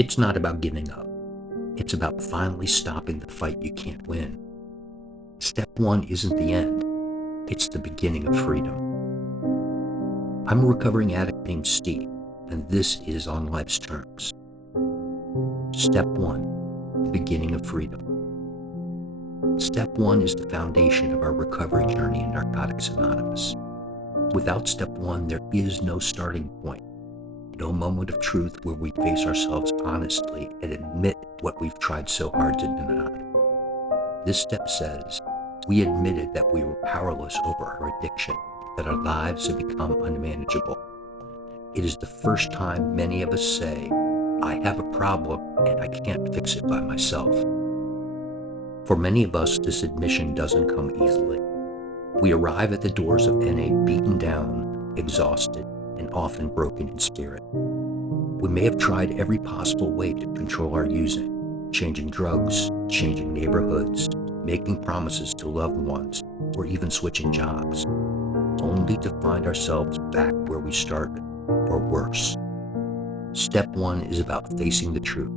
It's not about giving up. It's about finally stopping the fight you can't win. Step one isn't the end. It's the beginning of freedom. I'm a recovering addict named Steve, and this is On Life's Terms. Step one, the beginning of freedom. Step one is the foundation of our recovery journey in Narcotics Anonymous. Without step one, there is no starting point, no moment of truth where we face ourselves honestly and admit what we've tried so hard to deny. This step says, we admitted that we were powerless over our addiction, that our lives have become unmanageable. It is the first time many of us say, I have a problem and I can't fix it by myself. For many of us, this admission doesn't come easily. We arrive at the doors of NA beaten down, exhausted, and often broken in spirit. We may have tried every possible way to control our using, changing drugs, changing neighborhoods, making promises to loved ones, or even switching jobs, only to find ourselves back where we started, or worse. Step one is about facing the truth.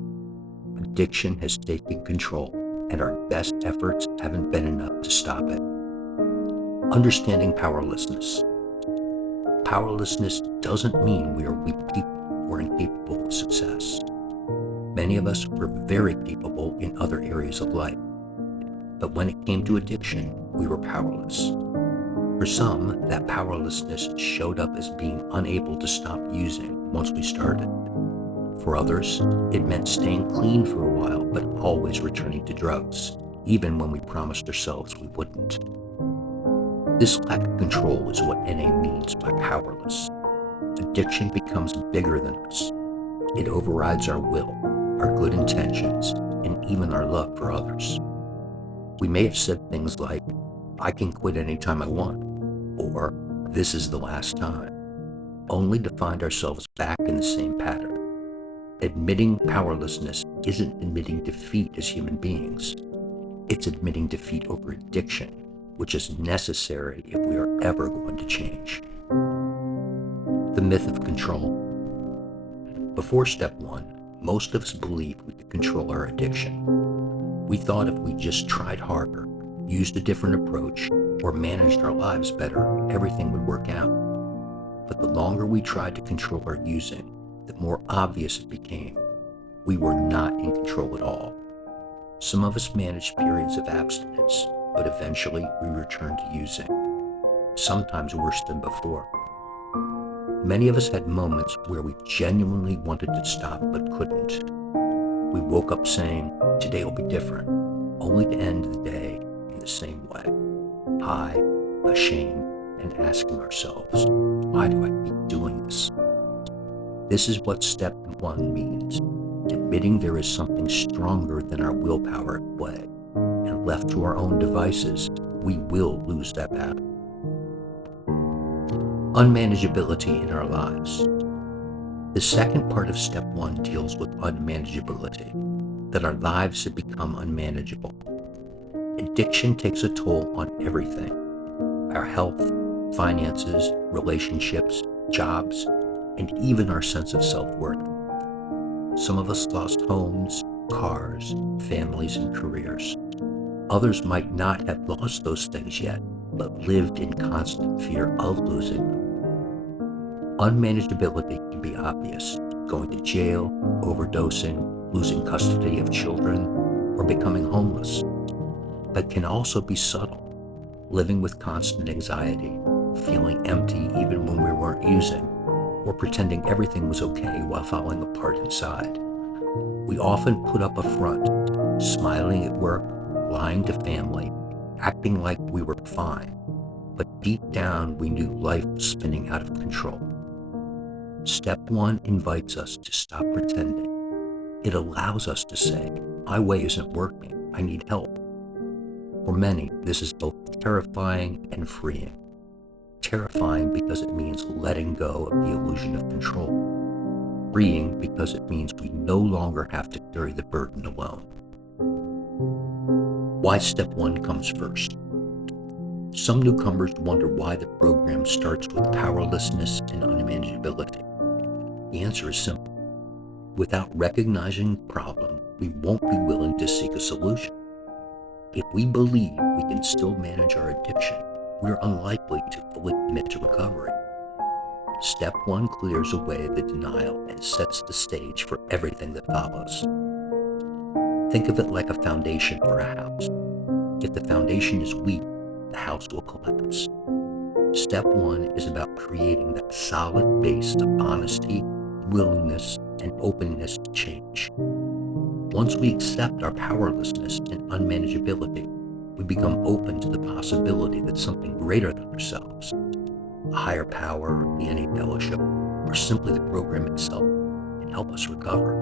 Addiction has taken control, and our best efforts haven't been enough to stop it. Understanding powerlessness. Powerlessness doesn't mean we are weak people or incapable of success. Many of us were very capable in other areas of life, but when it came to addiction, we were powerless. For some, that powerlessness showed up as being unable to stop using once we started. For others, it meant staying clean for a while, but always returning to drugs, even when we promised ourselves we wouldn't. This lack of control is what NA means by powerless. Addiction becomes bigger than us. It overrides our will, our good intentions, and even our love for others. We may have said things like, I can quit anytime I want, or this is the last time, only to find ourselves back in the same pattern. Admitting powerlessness isn't admitting defeat as human beings. It's admitting defeat over addiction, which is necessary if we are ever going to change. The myth of control. Before step one, most of us believed we could control our addiction. We thought if we just tried harder, used a different approach, or managed our lives better, everything would work out. But the longer we tried to control our using, the more obvious it became. We were not in control at all. Some of us managed periods of abstinence, but eventually we returned to using, sometimes worse than before. Many of us had moments where we genuinely wanted to stop but couldn't. We woke up saying, today will be different, only to end the day in the same way, high, ashamed, and asking ourselves, why do I keep doing this? This is what step one means, admitting there is something stronger than our willpower at play, and left to our own devices, we will lose that battle. Unmanageability in our lives. The second part of step one deals with unmanageability, that our lives have become unmanageable. Addiction takes a toll on everything, our health, finances, relationships, jobs, and even our sense of self-worth. Some of us lost homes, cars, families, and careers. Others might not have lost those things yet, but lived in constant fear of losing them. Unmanageability can be obvious, going to jail, overdosing, losing custody of children, or becoming homeless, but can also be subtle, living with constant anxiety, feeling empty even when we weren't using, or pretending everything was okay while falling apart inside. We often put up a front, smiling at work, lying to family, acting like we were fine, but deep down we knew life was spinning out of control. Step one invites us to stop pretending. It allows us to say, my way isn't working, I need help. For many, this is both terrifying and freeing. Terrifying because it means letting go of the illusion of control. Freeing because it means we no longer have to carry the burden alone. Why step one comes first. Some newcomers wonder why the program starts with powerlessness and unmanageability. The answer is simple. Without recognizing the problem, we won't be willing to seek a solution. If we believe we can still manage our addiction, we're unlikely to fully commit to recovery. Step 1 clears away the denial and sets the stage for everything that follows. Think of it like a foundation for a house. If the foundation is weak, the house will collapse. Step 1 is about creating that solid base of honesty, willingness, and openness to change. Once we accept our powerlessness and unmanageability, we become open to the possibility that something greater than ourselves, a higher power, the NA Fellowship, or simply the program itself, can help us recover.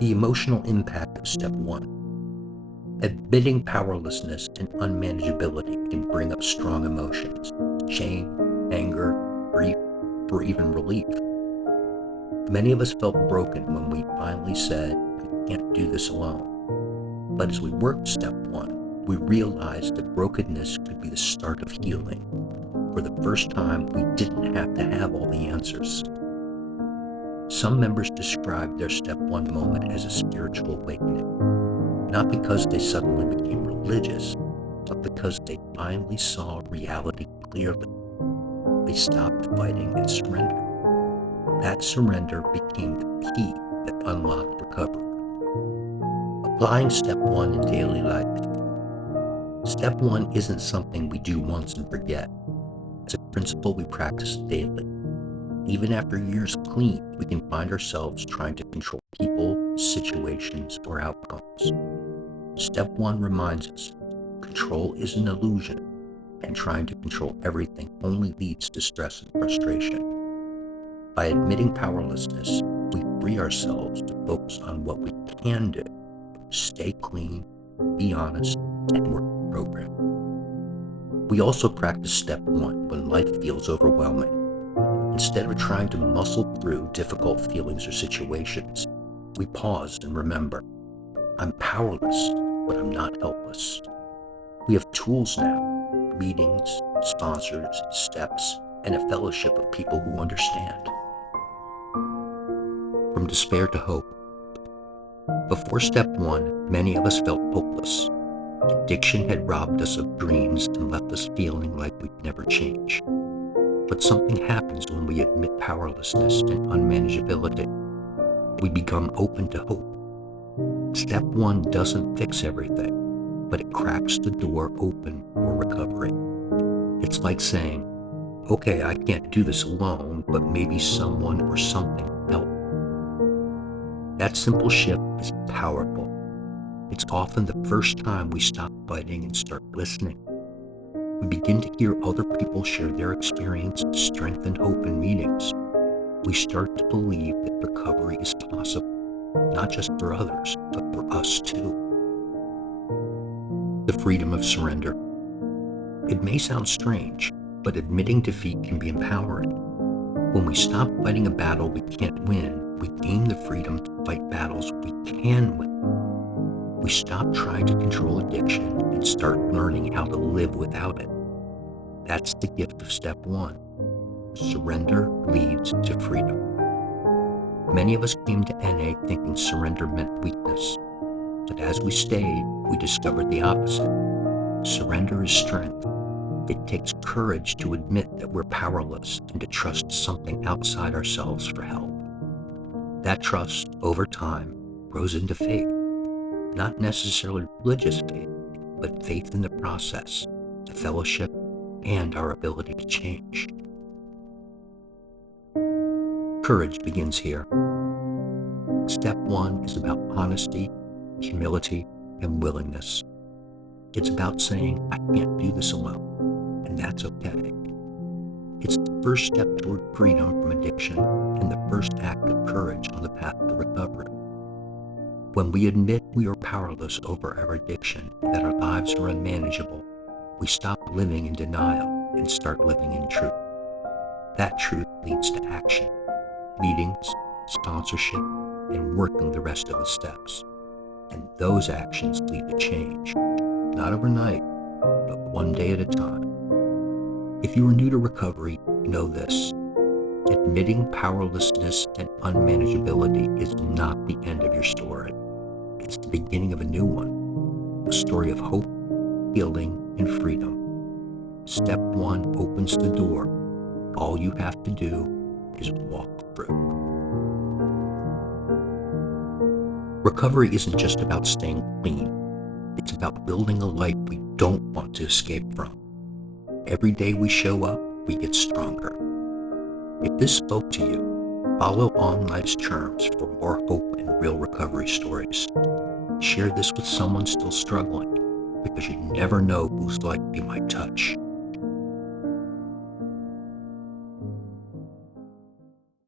The emotional impact of Step 1. Admitting powerlessness and unmanageability can bring up strong emotions, shame, anger, grief, or even relief. Many of us felt broken when we finally said, "I can't do this alone." But as we worked Step 1, we realized that brokenness could be the start of healing. For the first time, we didn't have to have all the answers. Some members described their Step 1 moment as a spiritual awakening, not because they suddenly became religious, but because they finally saw reality clearly. They stopped fighting and surrendered. That surrender became the key that unlocked recovery. Applying Step 1 in daily life. Step 1 isn't something we do once and forget. It's a principle we practice daily. Even after years clean, we can find ourselves trying to control people, situations, or outcomes. Step 1 reminds us, control is an illusion, and trying to control everything only leads to stress and frustration. By admitting powerlessness, we free ourselves to focus on what we can do, stay clean, be honest, and work the program. We also practice Step 1 when life feels overwhelming. Instead of trying to muscle through difficult feelings or situations, we pause and remember, I'm powerless, but I'm not helpless. We have tools now, meetings, sponsors, steps, and a fellowship of people who understand. From despair to hope. Before Step 1, many of us felt hopeless. Addiction had robbed us of dreams and left us feeling like we'd never change. But something happens when we admit powerlessness and unmanageability. We become open to hope. Step 1 doesn't fix everything, but it cracks the door open for recovery. It's like saying, okay, I can't do this alone, but maybe someone or something can help. That simple shift is powerful. It's often the first time we stop fighting and start listening. We begin to hear other people share their experience, strength, and hope in meetings. We start to believe that recovery is possible, not just for others, but for us too. The freedom of surrender. It may sound strange, but admitting defeat can be empowering. When we stop fighting a battle we can't win, we gain the freedom to fight battles we can win. We stop trying to control addiction and start learning how to live without it. That's the gift of Step 1. Surrender leads to freedom. Many of us came to NA thinking surrender meant weakness, but as we stayed, we discovered the opposite. Surrender is strength. It takes courage to admit that we're powerless and to trust something outside ourselves for help. That trust, over time, grows into faith. Not necessarily religious faith, but faith in the process, the fellowship, and our ability to change. Courage begins here. Step 1 is about honesty, humility, and willingness. It's about saying, I can't do this alone, and that's okay. It's the first step toward freedom from addiction and the first act of courage on the path to recovery. When we admit we are powerless over our addiction, that our lives are unmanageable, we stop living in denial and start living in truth. That truth leads to action, meetings, sponsorship, and working the rest of the steps. And those actions lead to change, not overnight, but one day at a time. If you are new to recovery, know this. Admitting powerlessness and unmanageability is not the end of your story. It's the beginning of a new one, a story of hope, healing, and freedom. Step 1 opens the door. All you have to do is walk through. Recovery isn't just about staying clean. It's about building a life we don't want to escape from. Every day we show up, we get stronger. If this spoke to you, follow On Life's Terms for more hope and real recovery stories. Share this with someone still struggling, because you never know whose life you might touch.